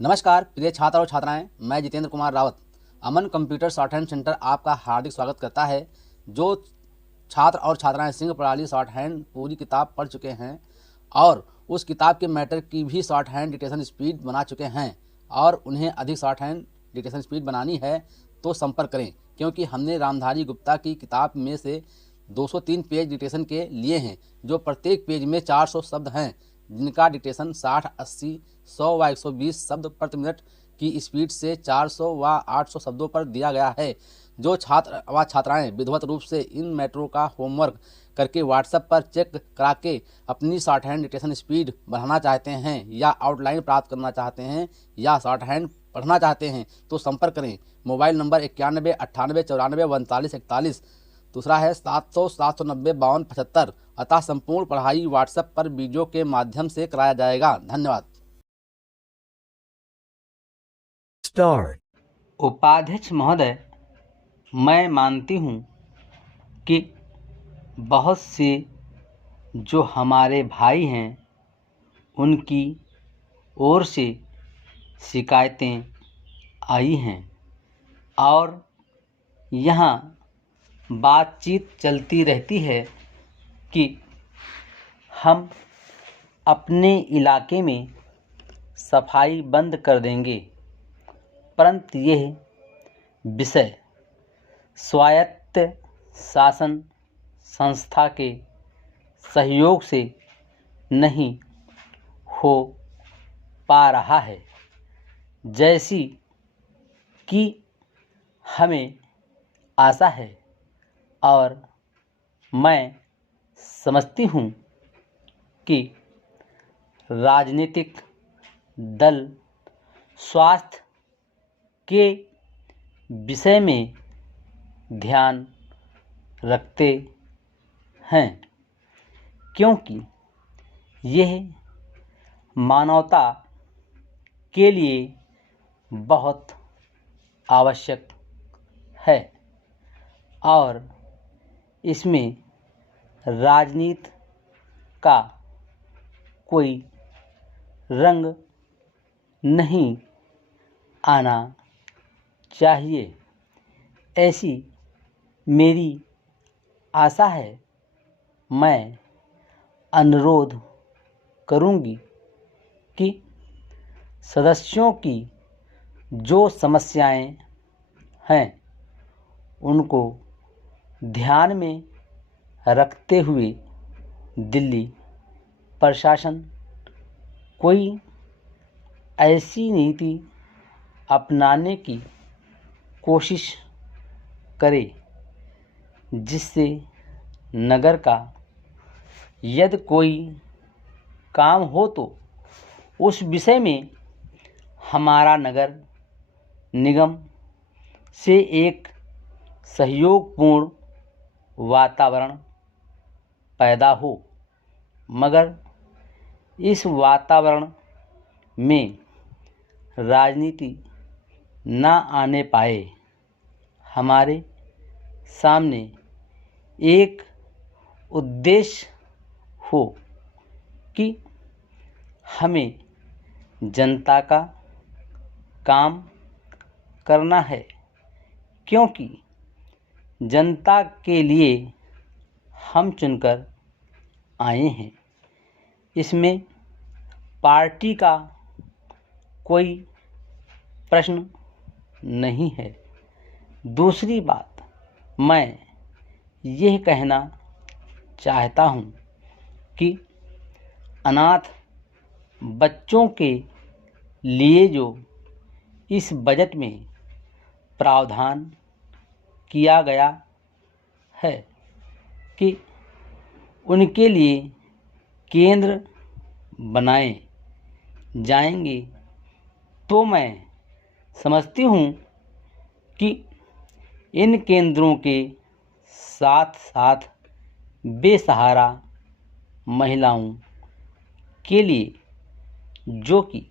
नमस्कार प्रिय छात्र और छात्राएं, मैं जितेंद्र कुमार रावत अमन कंप्यूटर शॉर्ट हैंड सेंटर आपका हार्दिक स्वागत करता है। जो छात्र और छात्राएं सिंह प्रणाली शॉर्ट हैंड पूरी किताब पढ़ चुके हैं और उस किताब के मैटर की भी शॉर्ट हैंड डिक्टेशन स्पीड बना चुके हैं और उन्हें अधिक शॉर्ट हैंड डिक्टेशन स्पीड बनानी है तो संपर्क करें, क्योंकि हमने रामधारी गुप्ता की किताब में से 203 पेज डिक्टेशन के लिए हैं, जो प्रत्येक पेज में 400 शब्द हैं, जिनका डिक्टेशन 60, 80, 100 व 120 शब्द प्रति मिनट की स्पीड से 400 व 800 शब्दों पर दिया गया है। जो छात्र व छात्राएं विधिवत रूप से इन मैटरों का होमवर्क करके व्हाट्सएप पर चेक करा के अपनी शॉर्ट हैंड डिक्टेशन स्पीड बढ़ाना चाहते हैं या आउटलाइन प्राप्त करना चाहते हैं या शॉर्ट हैंड पढ़ना चाहते हैं तो संपर्क करें। मोबाइल नंबर 91 98 94 39 41, दूसरा है 700 790 52 75। अतः संपूर्ण पढ़ाई व्हाट्सएप पर वीडियो के माध्यम से कराया जाएगा। धन्यवाद। Start. उपाध्यक्ष महोदय, मैं मानती हूँ कि बहुत से जो हमारे भाई हैं उनकी ओर से शिकायतें आई हैं और यहाँ बातचीत चलती रहती है कि हम अपने इलाके में सफाई बंद कर देंगे, परंतु यह विषय स्वायत्त शासन संस्था के सहयोग से नहीं हो पा रहा है, जैसी कि हमें आशा है। और मैं समझती हूँ कि राजनीतिक दल स्वास्थ्य के विषय में ध्यान रखते हैं, क्योंकि यह मानवता के लिए बहुत आवश्यक है और इसमें राजनीति का कोई रंग नहीं आना चाहिए, ऐसी मेरी आशा है। मैं अनुरोध करूंगी कि सदस्यों की जो समस्याएं हैं उनको ध्यान में रखते हुए दिल्ली प्रशासन कोई ऐसी नीति अपनाने की कोशिश करे जिससे नगर का यदि कोई काम हो तो उस विषय में हमारा नगर निगम से एक सहयोगपूर्ण वातावरण पैदा हो, मगर इस वातावरण में राजनीति ना आने पाए। हमारे सामने एक उद्देश्य हो कि हमें जनता का काम करना है, क्योंकि जनता के लिए हम चुनकर आए हैं। इसमें पार्टी का कोई प्रश्न नहीं है। दूसरी बात, मैं यह कहना चाहता हूँ कि अनाथ बच्चों के लिए जो इस बजट में प्रावधान किया गया है कि उनके लिए केंद्र बनाए जाएंगे, तो मैं समझती हूँ कि इन केंद्रों के साथ साथ बेसहारा महिलाओं के लिए, जो कि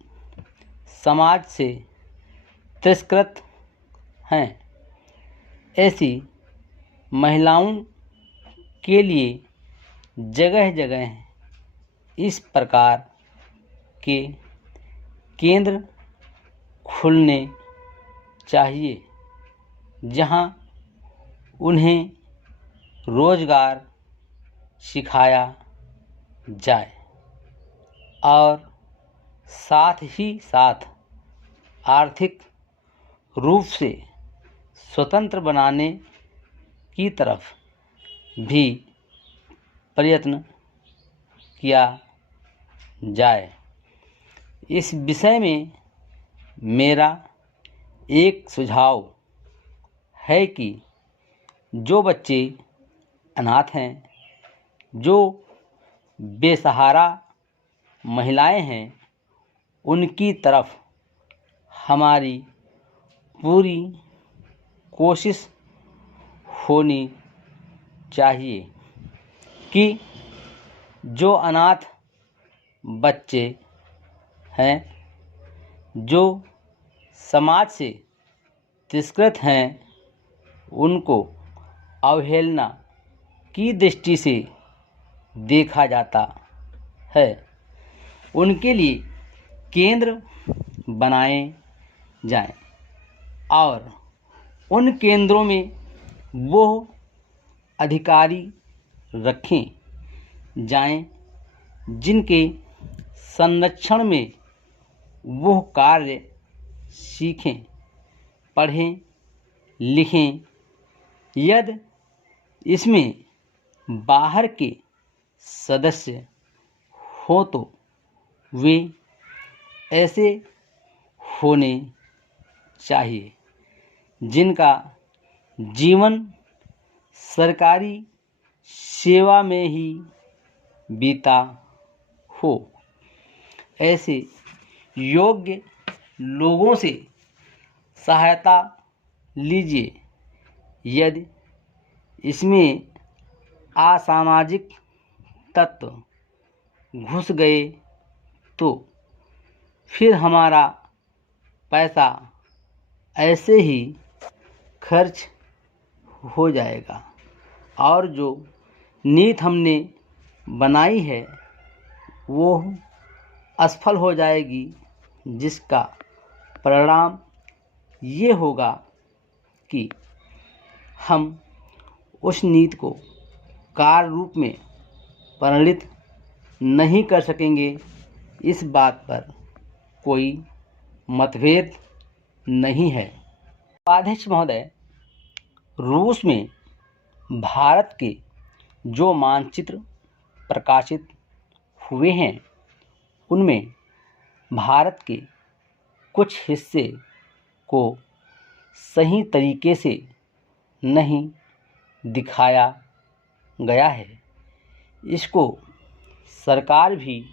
समाज से तिरस्कृत हैं, ऐसी महिलाओं के लिए जगह जगह इस प्रकार के केंद्र खुलने चाहिए जहां उन्हें रोजगार सिखाया जाए और साथ ही साथ आर्थिक रूप से स्वतंत्र बनाने की तरफ भी प्रयत्न किया जाए। इस विषय में मेरा एक सुझाव है कि जो बच्चे अनाथ हैं, जो बेसहारा महिलाएं हैं, उनकी तरफ हमारी पूरी कोशिश होनी चाहिए कि जो अनाथ बच्चे हैं, जो समाज से तिरस्कृत हैं, उनको अवहेलना की दृष्टि से देखा जाता है, उनके लिए केंद्र बनाए जाएं और उन केंद्रों में वो अधिकारी रखें जाएं जिनके संरक्षण में वो कार्य सीखें, पढ़ें, लिखें। यदि इसमें बाहर के सदस्य हो तो वे ऐसे होने चाहिए जिनका जीवन सरकारी सेवा में ही बीता हो। ऐसे योग्य लोगों से सहायता लीजिए। यदि इसमें असामाजिक तत्व घुस गए तो फिर हमारा पैसा ऐसे ही खर्च हो जाएगा और जो नीति हमने बनाई है वो असफल हो जाएगी, जिसका परिणाम ये होगा कि हम उस नीति को कार्य रूप में परिणित नहीं कर सकेंगे। इस बात पर कोई मतभेद नहीं है। उपाध्यक्ष महोदय, रूस में भारत के जो मानचित्र प्रकाशित हुए हैं उनमें भारत के कुछ हिस्से को सही तरीके से नहीं दिखाया गया है। इसको सरकार भी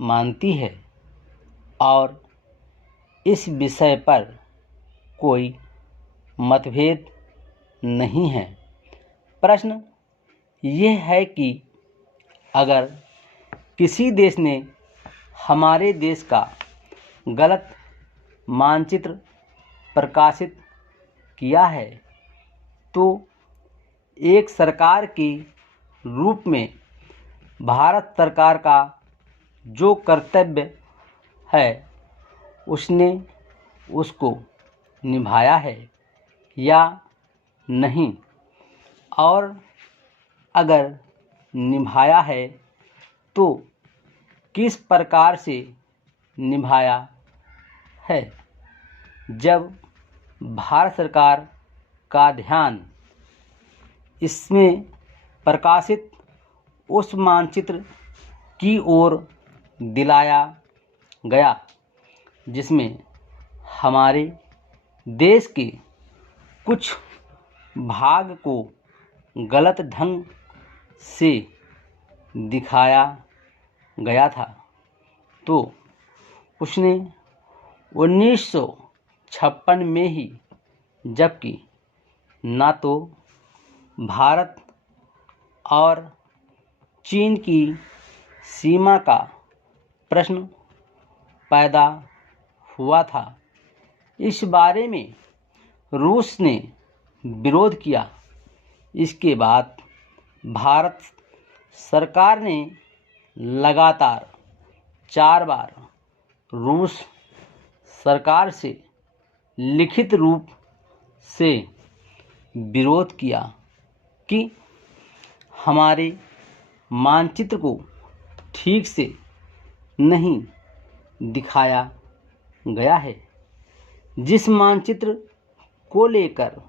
मानती है और इस विषय पर कोई मतभेद नहीं है। प्रश्न ये है कि अगर किसी देश ने हमारे देश का गलत मानचित्र प्रकाशित किया है तो एक सरकार के रूप में भारत सरकार का जो कर्तव्य है उसने उसको निभाया है या नहीं, और अगर निभाया है तो किस प्रकार से निभाया है। जब भारत सरकार का ध्यान इसमें प्रकाशित उस मानचित्र की ओर दिलाया गया जिसमें हमारे देश के कुछ भाग को गलत ढंग से दिखाया गया था, तो उसने 1956 में ही, जबकि न तो भारत और चीन की सीमा का प्रश्न पैदा हुआ था, इस बारे में रूस ने विरोध किया। इसके बाद भारत सरकार ने लगातार 4 बार रूस सरकार से लिखित रूप से विरोध किया कि हमारे मानचित्र को ठीक से नहीं दिखाया गया है। जिस मानचित्र को लेकर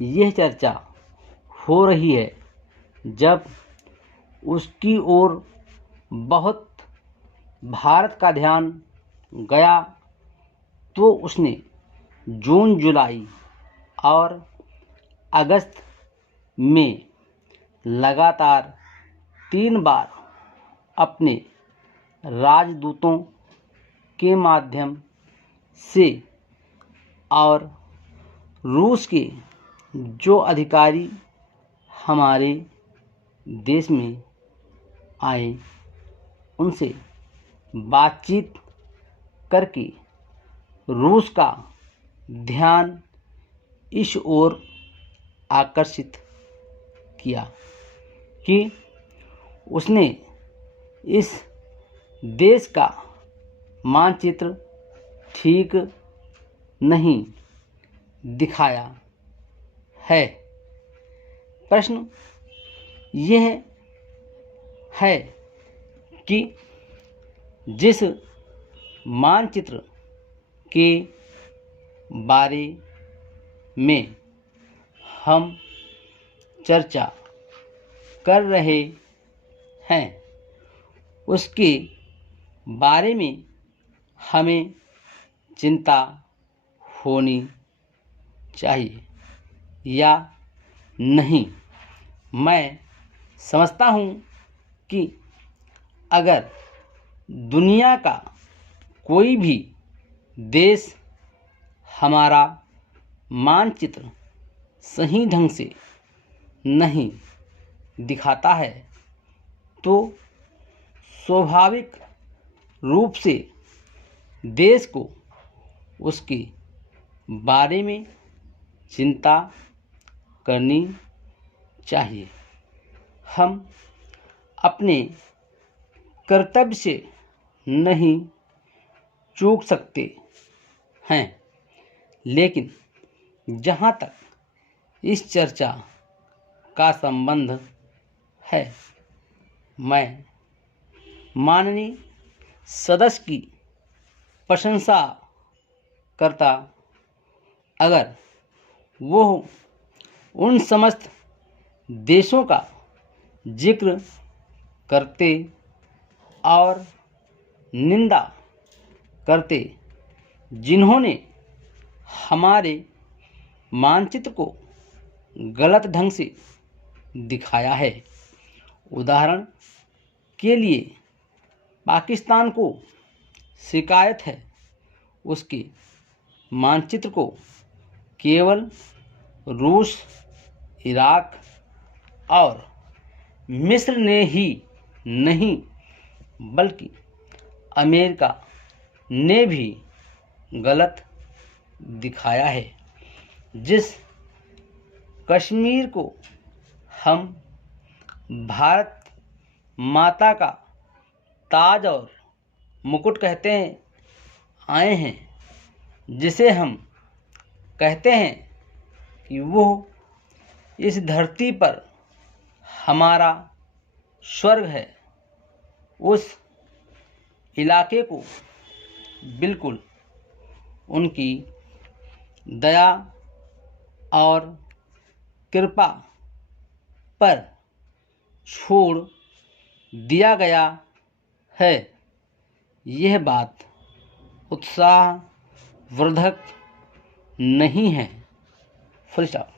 यह चर्चा हो रही है, जब उसकी ओर बहुत भारत का ध्यान गया तो उसने जून, जुलाई और अगस्त में लगातार 3 बार अपने राजदूतों के माध्यम से और रूस के जो अधिकारी हमारे देश में आए उनसे बातचीत करके रूस का ध्यान इस ओर आकर्षित किया कि उसने इस देश का मानचित्र ठीक नहीं दिखाया है। प्रश्न यह है कि जिस मानचित्र के बारे में हम चर्चा कर रहे हैं उसके बारे में हमें चिंता होनी चाहिए या नहीं। मैं समझता हूँ कि अगर दुनिया का कोई भी देश हमारा मानचित्र सही ढंग से नहीं दिखाता है तो स्वाभाविक रूप से देश को उसके बारे में चिंता करनी चाहिए। हम अपने कर्तव्य से नहीं चूक सकते हैं, लेकिन जहाँ तक इस चर्चा का संबंध है, मैं माननीय सदस्य की प्रशंसा करता अगर वो उन समस्त देशों का जिक्र करते और निंदा करते जिन्होंने हमारे मानचित्र को गलत ढंग से दिखाया है। उदाहरण के लिए पाकिस्तान को शिकायत है उसके मानचित्र को केवल रूस, इराक और मिस्र ने ही नहीं बल्कि अमेरिका ने भी गलत दिखाया है। जिस कश्मीर को हम भारत माता का ताज और मुकुट कहते हैं आए हैं, जिसे हम कहते हैं कि वो इस धरती पर हमारा स्वर्ग है, उस इलाके को बिल्कुल उनकी दया और कृपा पर छोड़ दिया गया है। यह बात उत्साहवर्धक नहीं है। Full stop.